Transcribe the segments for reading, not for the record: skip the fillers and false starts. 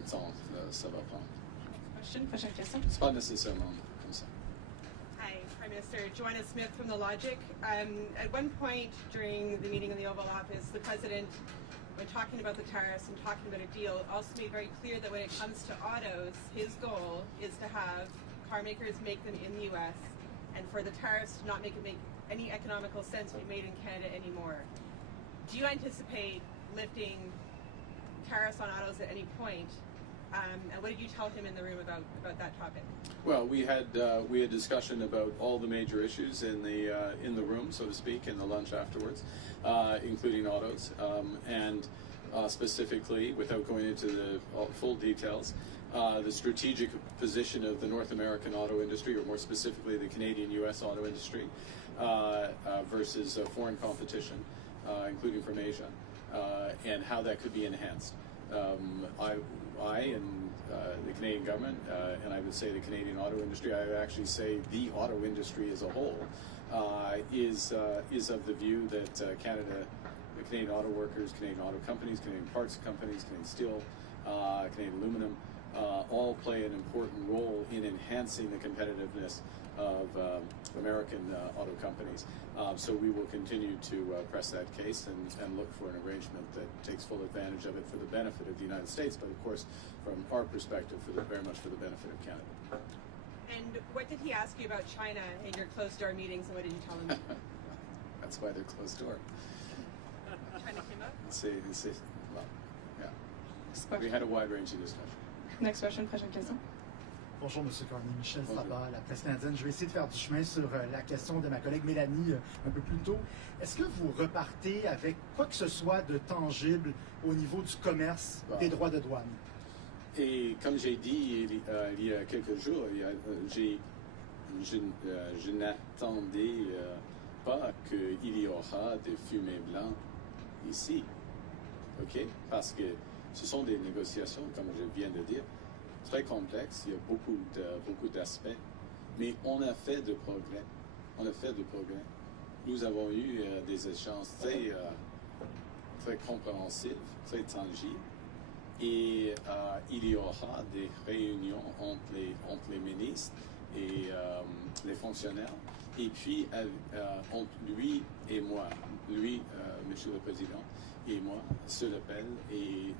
de temps ça va prendre. Prochaine question. C'est pas nécessairement comme ça. Hi, Prime Minister. Joanna Smith from The Logic. At one point during the meeting in the Oval Office, the President, when talking about the tariffs and talking about a deal, also made very clear that when it comes to autos, his goal is to have car makers make them in the U.S. and for the tariffs to not make any economical sense to be made in Canada anymore. Do you anticipate lifting tariffs on autos at any point? And what did you tell him in the room about that topic? Well, we had discussion about all the major issues in the room, so to speak, in the lunch afterwards, including autos, and specifically, without going into the full details, the strategic position of the North American auto industry, or more specifically the Canadian-U.S. auto industry, versus foreign competition, including from Asia, and how that could be enhanced. I and the Canadian government, and I would say the Canadian auto industry, I would actually say the auto industry as a whole, is of the view that Canada, the Canadian auto workers, Canadian auto companies, Canadian parts companies, Canadian steel, Canadian aluminum, all play an important role in enhancing the competitiveness of American auto companies. So we will continue to press that case and look for an arrangement that takes full advantage of it for the benefit of the United States, but of course, from our perspective, very much for the benefit of Canada. And what did he ask you about China in your closed-door meetings, and what did you tell him? That's why they're closed door. China came up? Well, yeah. We had a wide-ranging discussion. Next question, prochaine question. Bonjour, M. Carney. Michel Sabat, la presse canadienne. Je vais essayer de faire du chemin sur la question de ma collègue Mélanie un peu plus tôt. Est-ce que vous repartez avec quoi que ce soit de tangible au niveau du commerce des droits de douane? Et comme j'ai dit il y a quelques jours, je n'attendais pas qu'il y aura des fumées blancs ici. OK? Parce que ce sont des négociations, comme je viens de dire, très complexes. Il y a beaucoup d'aspects. Mais on a fait de progrès. Nous avons eu des échanges très compréhensifs, très tangibles. Et il y aura des réunions entre les ministres et les fonctionnaires. Et puis, entre lui et moi, Monsieur le Président, et moi, se l'appelle, et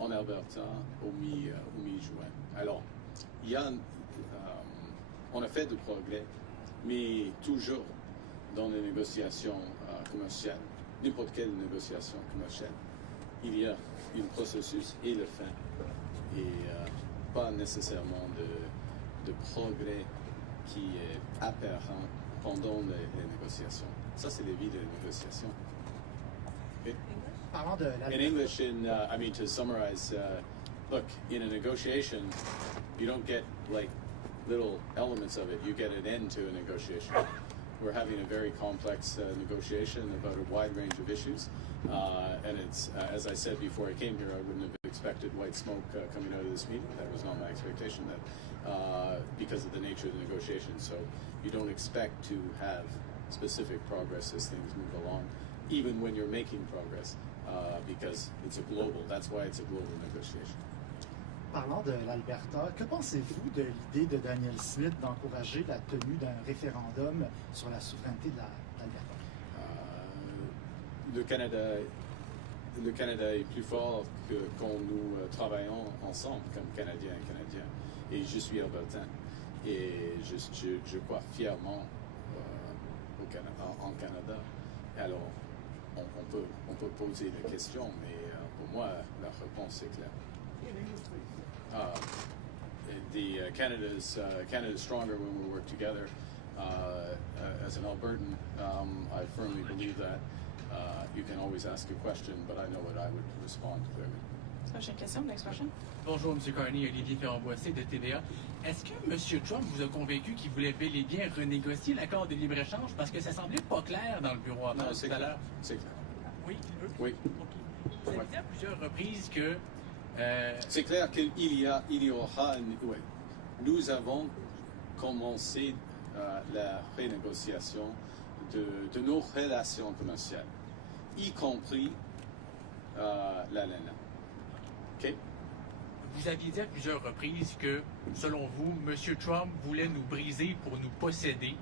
en Alberta au mi-juin. Alors, on a fait de progrès, mais toujours dans les négociations commerciales, n'importe quelle négociation commerciale, il y a un processus et le fin, et pas nécessairement de progrès qui est apparent pendant les négociations. Ça, c'est la vie des négociations. Okay? In English, to summarize, look, in a negotiation, you don't get like little elements of it. You get an end to a negotiation. We're having a very complex negotiation about a wide range of issues, and it's, as I said before I came here, I wouldn't have expected white smoke coming out of this meeting. That was not my expectation, that because of the nature of the negotiation. So you don't expect to have specific progress as things move along, even when you're making progress, because it's a global, that's why it's a global negotiation. Parlant de l'Alberta, que pensez-vous de l'idée de Daniel Smith d'encourager la tenue d'un référendum sur la souveraineté de l'Alberta? Le Canada est plus fort que quand nous travaillons ensemble comme Canadiens et Canadiens. Et je suis albertain. Et je crois fièrement en Canada. Alors, on peut poser la question, mais pour moi, la réponse est claire. Canada's stronger when we work together. As an Albertan, I firmly believe that. You can always ask a question, but I know what I would respond clearly. Prochaine question, next question. Bonjour, M. Carney, Olivier Ferrand-Boissé de TVA. Est-ce que M. Trump vous a convaincu qu'il voulait bel et bien renégocier l'accord de libre-échange? Parce que ça semblait pas clair dans le bureau à Non, c'est clair. C'est clair. Oui, oui. Okay. Vous avez dit à plusieurs reprises que... C'est clair qu'il y aura... Oui. Nous avons commencé la renégociation de nos relations commerciales, y compris la laine. OK? vous aviez dit à plusieurs reprises que, selon vous, M. Trump voulait nous briser pour nous posséder.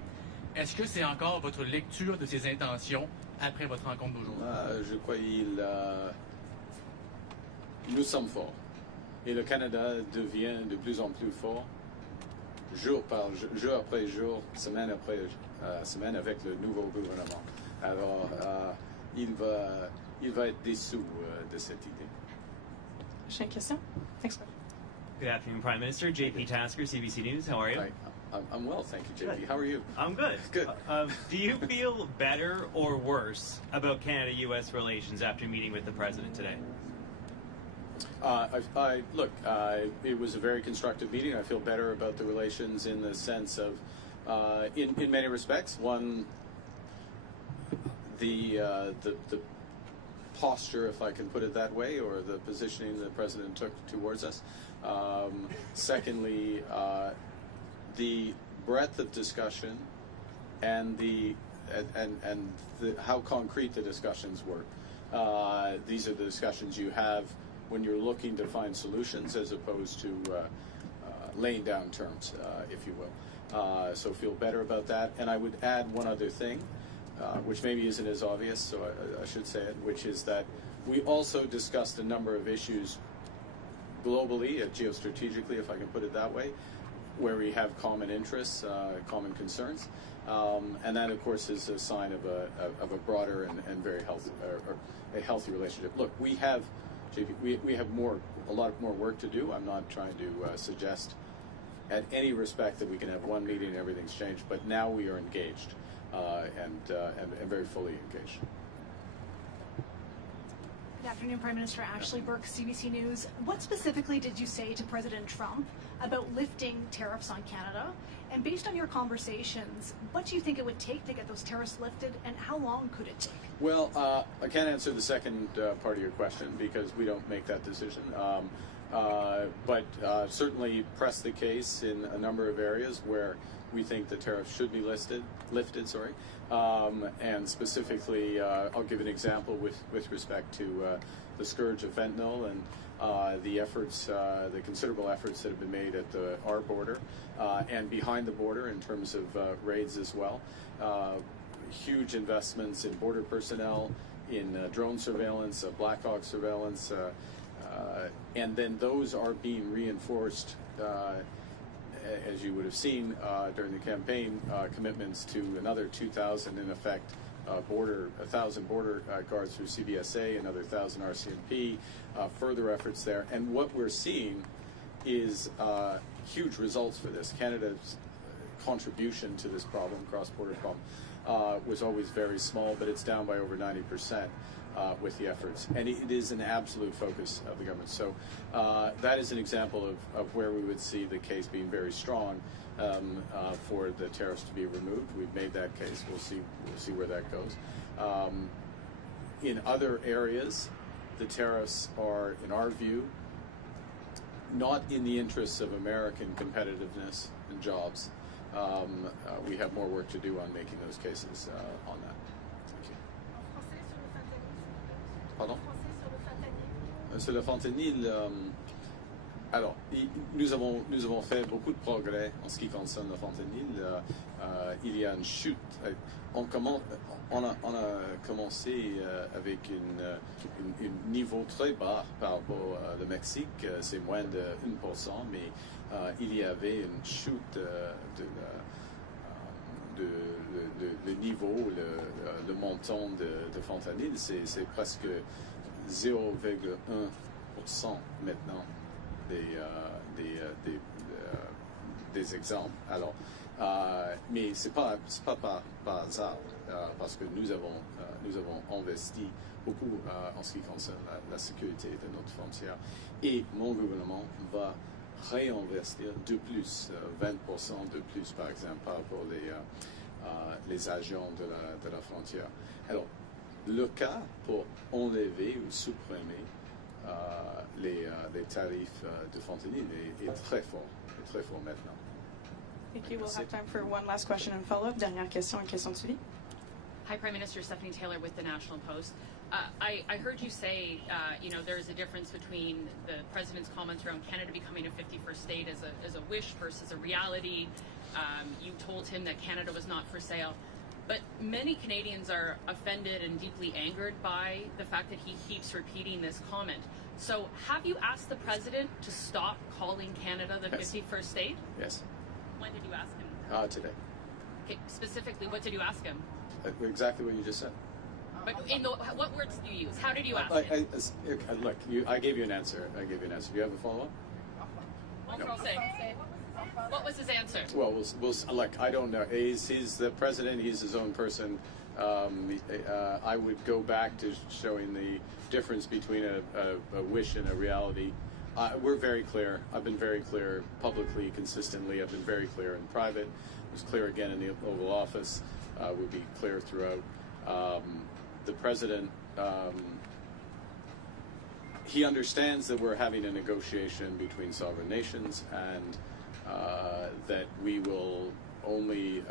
Est-ce que c'est encore votre lecture de ses intentions après votre rencontre d'aujourd'hui? Je crois nous sommes forts. Et le Canada devient de plus en plus fort, jour après jour, semaine après semaine, avec le nouveau gouvernement. Alors, il va être dessous de cette idée. Prochaine question. Next question. Good afternoon, Prime Minister. JP Tasker, CBC News. How are you? Hi. I'm well, thank you, JP. How are you? I'm good. Good. Do you feel better or worse about Canada-U.S. relations after meeting with the President today? It was a very constructive meeting. I feel better about the relations in the sense of, in many respects, one, the posture, if I can put it that way, or the positioning the President took towards us. Secondly, the breadth of discussion and how concrete the discussions were. These are the discussions you have when you're looking to find solutions, as opposed to laying down terms, if you will. So feel better about that. And I would add one other thing, which maybe isn't as obvious, so I should say it, which is that we also discussed a number of issues globally, geostrategically, if I can put it that way, where we have common interests, common concerns, and that, of course, is a sign of a broader and very healthy, or a healthy relationship. Look, we have, JP, we have a lot more work to do. I'm not trying to suggest, at any respect, that we can have one meeting and everything's changed, but now we are engaged and very fully engaged. Good afternoon, Prime Minister. Ashley Burke, CBC News. What specifically did you say to President Trump about lifting tariffs on Canada? And based on your conversations, what do you think it would take to get those tariffs lifted, and how long could it take? Well, I can't answer the second part of your question because we don't make that decision. But certainly press the case in a number of areas where we think the tariffs should be lifted. And specifically, I'll give an example with respect to the scourge of fentanyl and the efforts, the considerable efforts that have been made at our border and behind the border in terms of raids as well. Huge investments in border personnel, in drone surveillance, Black Hawk surveillance, and then those are being reinforced, as you would have seen during the campaign, commitments to another 2,000 in effect 1,000 border guards through CBSA, another 1,000 RCMP, further efforts there. And what we're seeing is huge results for this. Canada's contribution to this problem, cross-border problem, was always very small, but it's down by over 90% with the efforts. And it is an absolute focus of the government. So that is an example of where we would see the case being very strong for the tariffs to be removed. We've made that case. We'll see where that goes. In other areas, the tariffs are, in our view, not in the interests of American competitiveness and jobs. We have more work to do on making those cases on that. Thank you. Pardon? Sur le fentanyl, alors, nous avons fait beaucoup de progrès en ce qui concerne le fentanyl. Il y a une chute. On a commencé avec un niveau très bas par rapport au Mexique. C'est moins de 1%, mais il y avait une chute de niveau, le montant de fentanyl. C'est presque 0,1% maintenant des exemples. Alors, mais c'est pas par hasard, parce que nous avons investi beaucoup en ce qui concerne la sécurité de notre frontière, et mon gouvernement va réinvestir de plus, 20% de plus, par exemple, par rapport les agents de la frontière. Alors, le cas pour enlever ou supprimer les tarifs de fentanyl est très fort maintenant. Thank you. We'll have time for one last question and follow-up. Dernière question, une question de suivi. Hi, Prime Minister. Stephanie Taylor with the National Post. I heard you say, there's a difference between the president's comments around Canada becoming a 51st state as a wish versus a reality. You told him that Canada was not for sale. But many Canadians are offended and deeply angered by the fact that he keeps repeating this comment. So have you asked the president to stop calling Canada the 51st state? Yes. When did you ask him? Today. Okay, specifically, what did you ask him? Exactly what you just said. But what words did you use? How did you ask him? Look, I gave you an answer. Do you have a follow-up? What was his answer? Well, look, I don't know. He's the president. He's his own person. I would go back to showing the difference between a wish and a reality. We're very clear. I've been very clear publicly, consistently. I've been very clear in private. I was clear again in the Oval Office. We'll be clear throughout. The president, he understands that we're having a negotiation between sovereign nations, and that we will only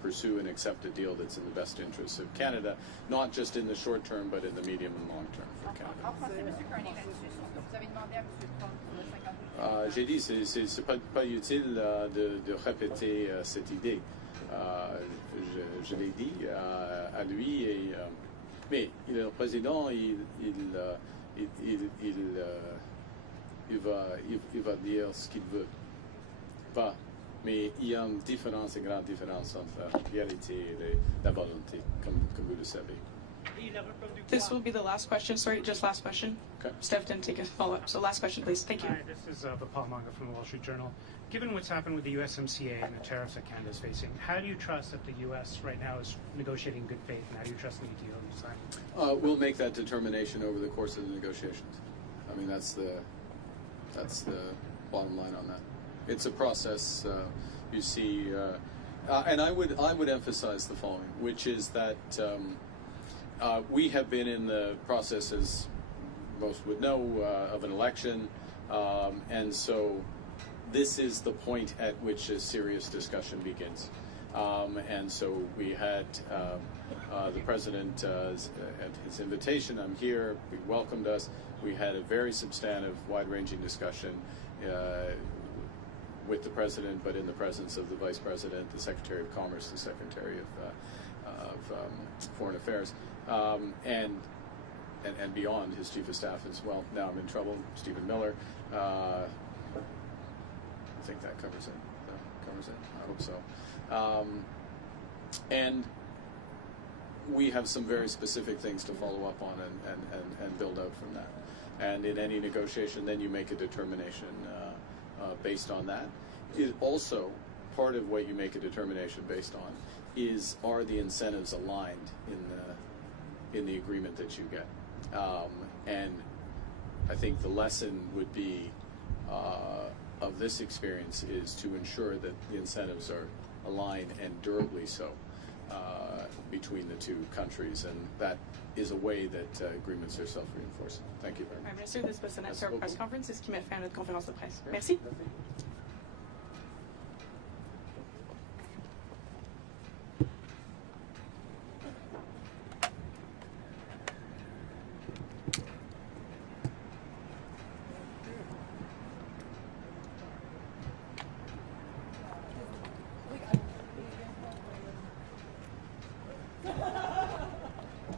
pursue and accept a deal that's in the best interests of Canada, not just in the short term, but in the medium and long term for Canada. J'ai dit, c'est pas utile de répéter cette idée. Je l'ai dit à lui, mais le président, il va dire ce qu'il veut. Pas. Mais il y a une grande différence entre la réalité et la volonté, comme vous le savez. This will be the last question. Sorry, just last question. Okay. Steph didn't take a follow-up. So last question, please. Thank you. Hi, this is Vipal Manga from the Wall Street Journal. Given what's happened with the USMCA and the tariffs that Canada is facing, how do you trust that the U.S. right now is negotiating in good faith, and how do you trust the deal you signed? We'll make that determination over the course of the negotiations. I mean, that's the bottom line on that. It's a process. You see, and I would emphasize the following, which is that we have been in the process, as most would know, of an election, and so this is the point at which a serious discussion begins. And so we had the president at his invitation. I'm here. He welcomed us. We had a very substantive, wide-ranging discussion with the president, but in the presence of the vice president, the secretary of commerce, the secretary of foreign affairs, and beyond, his chief of staff as well. Now I'm in trouble. Stephen Miller. I think that covers it. I hope so. And we have some very specific things to follow up on and build out from that. And in any negotiation, then you make a determination based on that. It also, part of what you make a determination based on are the incentives aligned in the agreement that you get. And I think the lesson would be of this experience is to ensure that the incentives are aligned and durably so between the two countries, and that is a way that agreements are self-reinforcing. Thank you very much. Prime Minister, this was an answer press conference. C'est ce qui met fin à notre conférence de presse. Merci.